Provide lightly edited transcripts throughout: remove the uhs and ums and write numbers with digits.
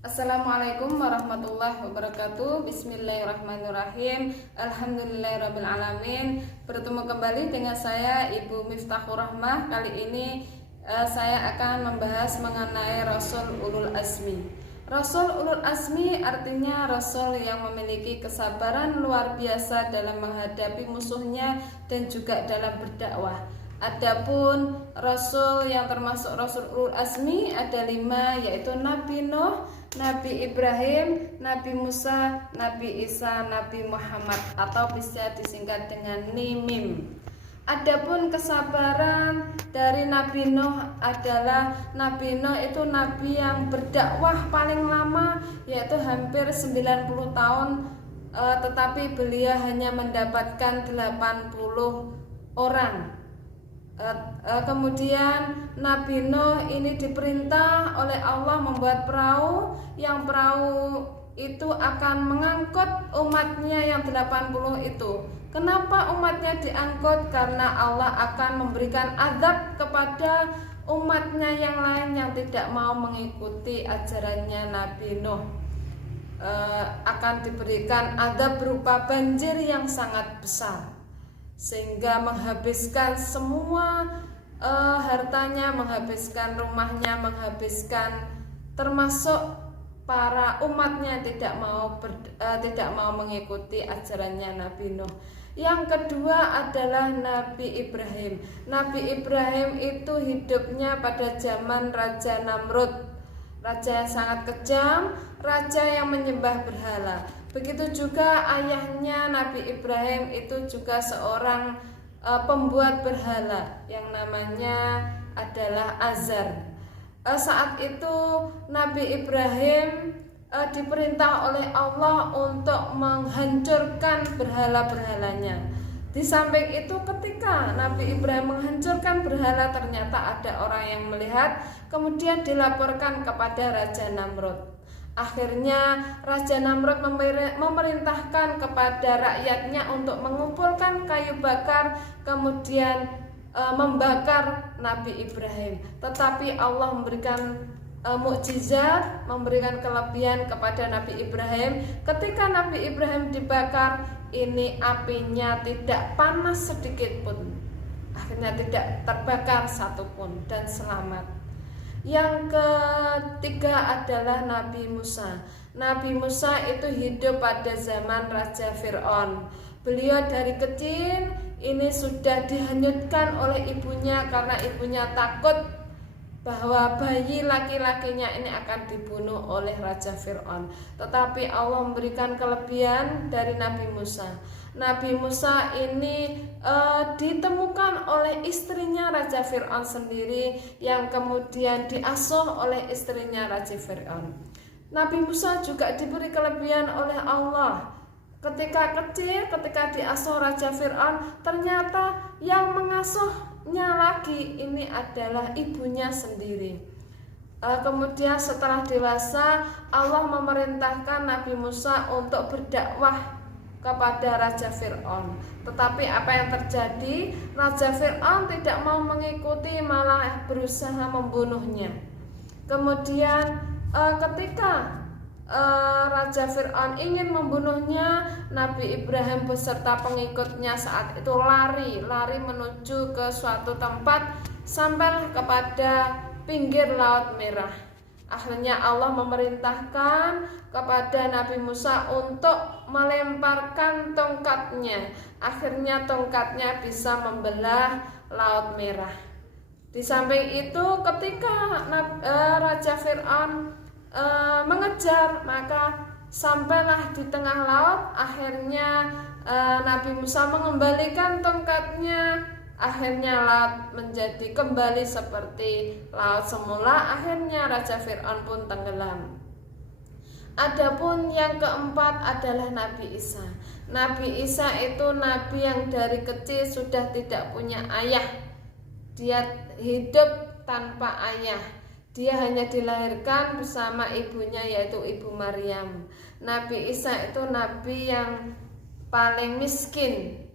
Assalamualaikum warahmatullahi wabarakatuh. Bismillahirrahmanirrahim. Alhamdulillahirrabbilalamin. Bertemu kembali dengan saya Ibu Miftahur Rahmah. Kali ini saya akan membahas mengenai Rasul Ulul Azmi. Rasul Ulul Azmi artinya Rasul yang memiliki kesabaran luar biasa dalam menghadapi musuhnya dan juga dalam berdakwah. Adapun Rasul yang termasuk Rasul Ulul Azmi ada 5, yaitu Nabi Nuh, Nabi Ibrahim, Nabi Musa, Nabi Isa, Nabi Muhammad, atau bisa disingkat dengan NIMIM. Adapun kesabaran dari Nabi Nuh adalah Nabi Nuh itu nabi yang berdakwah paling lama, yaitu hampir 90 tahun, tetapi beliau hanya mendapatkan 80 orang. Kemudian Nabi Nuh ini diperintah oleh Allah membuat perahu, yang perahu itu akan mengangkut umatnya yang 80 itu. Kenapa umatnya diangkut? Karena Allah akan memberikan azab kepada umatnya yang lain yang tidak mau mengikuti ajarannya Nabi Nuh. Akan diberikan azab berupa banjir yang sangat besar, sehingga menghabiskan semua hartanya, menghabiskan rumahnya, menghabiskan termasuk para umatnya tidak mau mengikuti ajarannya Nabi Nuh. Yang kedua adalah Nabi Ibrahim. Nabi Ibrahim itu hidupnya pada zaman Raja Namrud, raja yang sangat kejam, raja yang menyembah berhala. Begitu juga ayahnya Nabi Ibrahim itu juga seorang pembuat berhala yang namanya adalah Azar. Saat itu Nabi Ibrahim diperintah oleh Allah untuk menghancurkan berhala-berhalanya. Di samping itu, ketika Nabi Ibrahim menghancurkan berhala, ternyata ada orang yang melihat, kemudian dilaporkan kepada Raja Namrud. Akhirnya Raja Namrud memerintahkan kepada rakyatnya untuk mengumpulkan kayu bakar, kemudian membakar Nabi Ibrahim. Tetapi Allah memberikan mukjizat, memberikan kelebihan kepada Nabi Ibrahim. Ketika Nabi Ibrahim dibakar, ini apinya tidak panas sedikit pun, akhirnya tidak terbakar satupun dan selamat. Yang ketiga adalah Nabi Musa. Nabi Musa itu hidup pada zaman Raja Fir'aun. Beliau dari kecil ini sudah dihanyutkan oleh ibunya karena ibunya takut bahwa bayi laki-lakinya ini akan dibunuh oleh Raja Fir'aun. Tetapi Allah memberikan kelebihan dari Nabi Musa. Nabi Musa ini ditemukan oleh istrinya Raja Fir'aun sendiri, yang kemudian diasuh oleh istrinya Raja Fir'aun. Nabi Musa juga diberi kelebihan oleh Allah. Ketika kecil, ketika diasuh Raja Fir'aun, ternyata yang mengasuhnya lagi ini adalah ibunya sendiri. Kemudian setelah dewasa, Allah memerintahkan Nabi Musa untuk berdakwah kepada Raja Fir'aun. Tetapi apa yang terjadi? Raja Fir'aun tidak mau mengikuti, malah berusaha membunuhnya. Kemudian ketika Raja Fir'aun ingin membunuhnya, Nabi Ibrahim beserta pengikutnya saat itu lari menuju ke suatu tempat, sampai kepada pinggir Laut Merah. Akhirnya Allah memerintahkan kepada Nabi Musa untuk melemparkan tongkatnya. Akhirnya tongkatnya bisa membelah Laut Merah. Di samping itu, ketika Raja Fir'aun mengejar, maka sampailah di tengah laut. Akhirnya Nabi Musa mengembalikan tongkatnya. Akhirnya laut menjadi kembali seperti laut semula. Akhirnya Raja Fir'aun pun tenggelam. Adapun yang keempat adalah Nabi Isa. Nabi Isa itu nabi yang dari kecil sudah tidak punya ayah. Dia hidup tanpa ayah. Dia hanya dilahirkan bersama ibunya, yaitu Ibu Maryam. Nabi Isa itu nabi yang paling miskin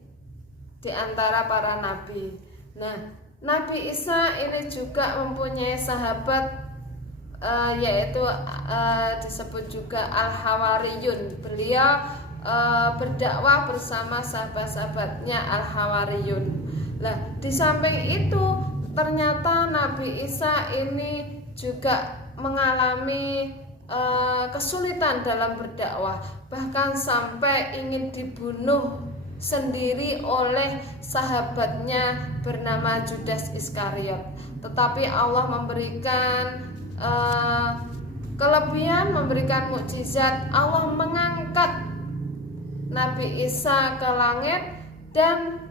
di antara para nabi. Nah, Nabi Isa ini juga mempunyai sahabat yaitu disebut juga Al-Hawariyun. Beliau berdakwah bersama sahabat-sahabatnya Al-Hawariyun. Nah, di samping itu ternyata Nabi Isa ini juga mengalami kesulitan dalam berdakwah, bahkan sampai ingin dibunuh sendiri oleh sahabatnya bernama Judas Iskariot. Tetapi Allah memberikan kelebihan, memberikan mukjizat. Allah mengangkat Nabi Isa ke langit dan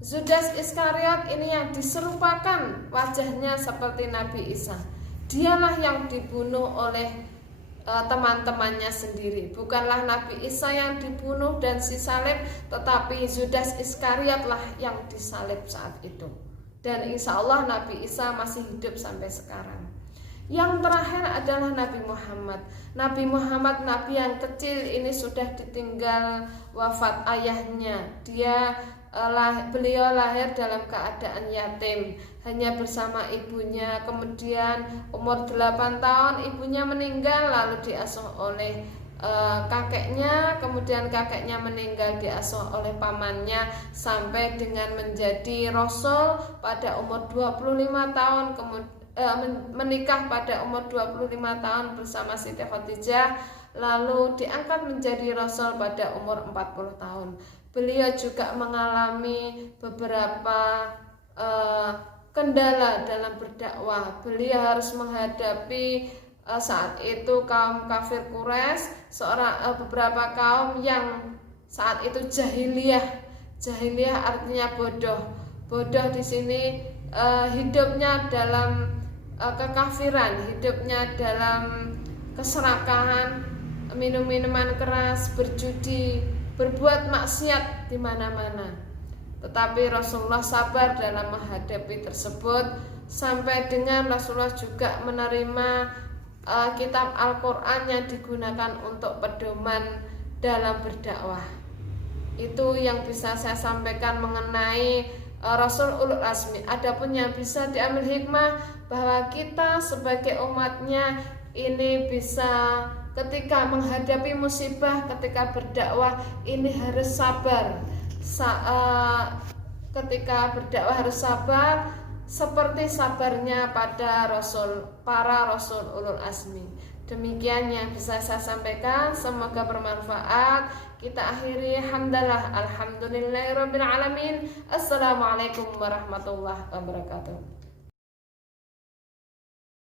Judas Iskariot ini yang diserupakan wajahnya seperti Nabi Isa. Dialah yang dibunuh oleh teman-temannya sendiri. Bukanlah Nabi Isa yang dibunuh dan disalib, tetapi Judas Iskariot lah yang disalib saat itu. Dan insya Allah Nabi Isa masih hidup sampai sekarang. Yang terakhir adalah Nabi Muhammad. Nabi Muhammad, nabi yang kecil ini sudah ditinggal wafat ayahnya. Beliau lahir dalam keadaan yatim, hanya bersama ibunya. Kemudian umur 8 tahun ibunya meninggal, lalu diasuh oleh kakeknya. Kemudian kakeknya meninggal, diasuh oleh pamannya sampai dengan menjadi rasul pada umur 25 tahun. Menikah pada umur 25 tahun bersama Siti Khadijah, lalu diangkat menjadi rasul pada umur 40 tahun. Beliau juga mengalami beberapa kendala dalam berdakwah. Beliau harus menghadapi saat itu kaum kafir Quraisy, beberapa kaum yang saat itu jahiliyah. Jahiliyah artinya bodoh. Bodoh di sini hidupnya dalam kekafiran, hidupnya dalam keserakahan, minum-minuman keras, berjudi, berbuat maksiat di mana-mana. Tetapi Rasulullah sabar dalam menghadapi tersebut, sampai dengan Rasulullah juga menerima kitab Al-Quran yang digunakan untuk pedoman dalam berdakwah. Itu yang bisa saya sampaikan mengenai Rasul Ulul Azmi. Adapun yang bisa diambil hikmah bahwa kita sebagai umatnya ini bisa ketika menghadapi musibah, ketika berdakwah ini harus sabar. Ketika berdakwah harus sabar seperti sabarnya para Rasul Ulul Azmi. Demikian yang bisa saya sampaikan, semoga bermanfaat. Kita akhiri hamdalah, alhamdulillahirabbil alamin. Assalamualaikum warahmatullahi wabarakatuh.